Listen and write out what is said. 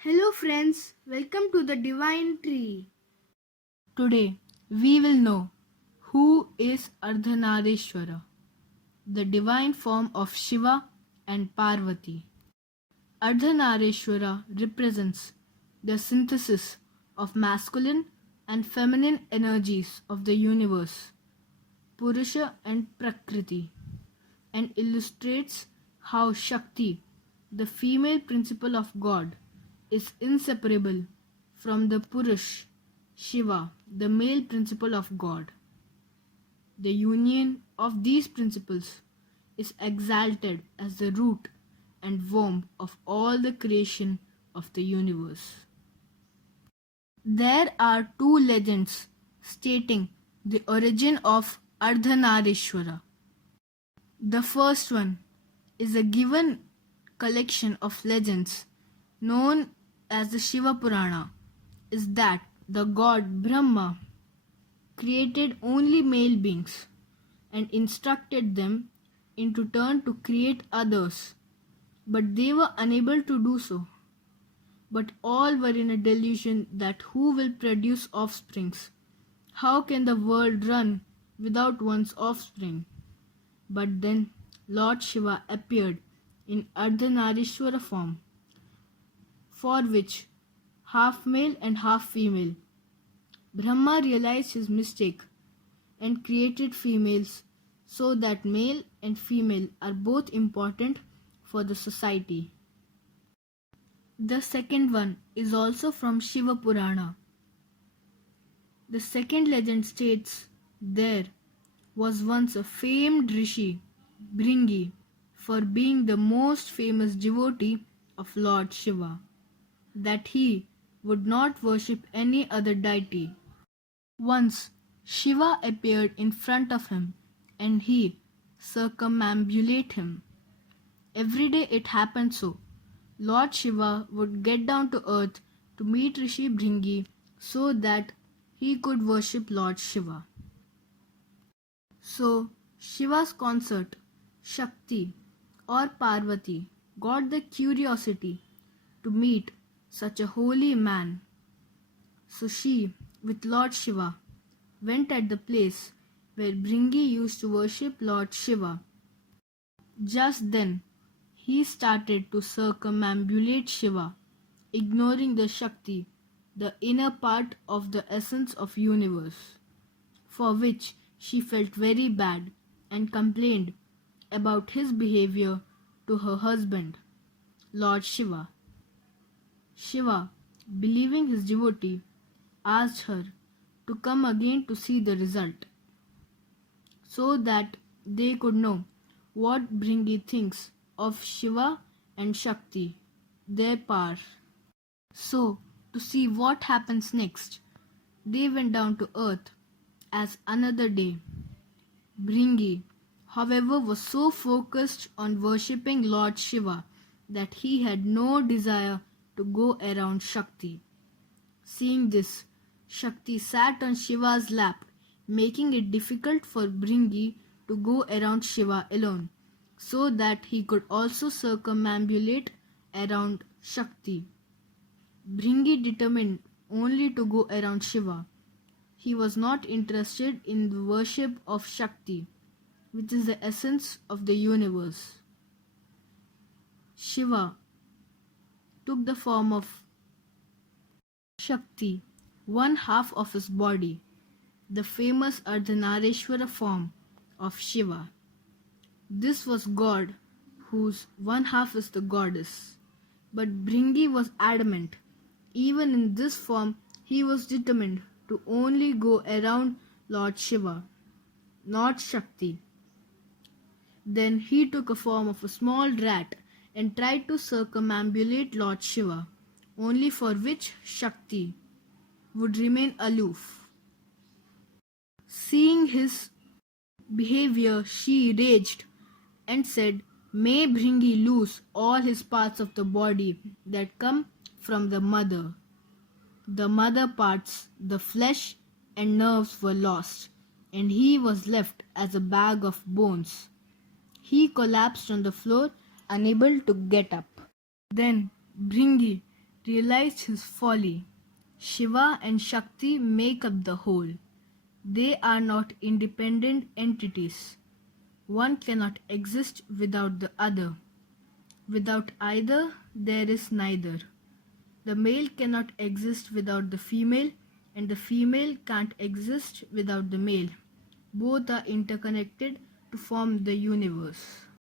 Hello friends, welcome to the Divine Tree. Today we will know who is Ardhanarishwara, the divine form of Shiva and Parvati. Ardhanarishwara represents the synthesis of masculine and feminine energies of the universe, Purusha and Prakriti, and illustrates how Shakti, the female principle of God, is inseparable from the Purush, Shiva, the male principle of God. The union of these principles is exalted as the root and womb of all the creation of the universe. There are two legends stating the origin of Ardhanarishwara. The first one is a given collection of legends known as the Shiva Purana is that the god Brahma created only male beings and instructed them into turn to create others, but they were unable to do so. But all were in a delusion that who will produce offsprings? How can the world run without one's offspring? But then Lord Shiva appeared in Ardhanarishwara form, for which half male and half female. Brahma realized his mistake and created females so that male and female are both important for the society. The second one is also from Shiva Purana. The second legend states there was once a famed rishi, Bringi, for being the most famous devotee of Lord Shiva, that he would not worship any other deity. Once Shiva appeared in front of him and he circumambulate him. Every day it happened so. Lord Shiva would get down to earth to meet Rishi Bringi so that he could worship Lord Shiva. So Shiva's consort, Shakti or Parvati, got the curiosity to meet such a holy man. So she, with Lord Shiva, went at the place where Bringi used to worship Lord Shiva. Just then, he started to circumambulate Shiva, ignoring the Shakti, the inner part of the essence of universe, for which she felt very bad and complained about his behavior to her husband, Lord Shiva. Shiva, believing his devotee, asked her to come again to see the result, so that they could know what Bringi thinks of Shiva and Shakti, their power. So, to see what happens next, they went down to earth as another day. Bringi, however, was so focused on worshipping Lord Shiva that he had no desire to go around Shakti. Seeing this, Shakti sat on Shiva's lap, making it difficult for Bringi to go around Shiva alone, so that he could also circumambulate around Shakti. Bringi determined only to go around Shiva. He was not interested in the worship of Shakti, which is the essence of the universe. Shiva took the form of Shakti, one half of his body, the famous Ardhanarishwara form of Shiva. This was God, whose one half is the goddess. But Bringi was adamant. Even in this form, he was determined to only go around Lord Shiva, not Shakti. Then he took a form of a small rat and tried to circumambulate Lord Shiva, only for which Shakti would remain aloof. Seeing his behavior, she raged and said, "May Bringi lose all his parts of the body that come from the mother." The mother parts, the flesh and nerves were lost, and he was left as a bag of bones. He collapsed on the floor, unable to get up. Then Bringi realized his folly. Shiva and Shakti make up the whole. They are not independent entities. One cannot exist without the other. Without either, there is neither. The male cannot exist without the female, and the female can't exist without the male. Both are interconnected to form the universe.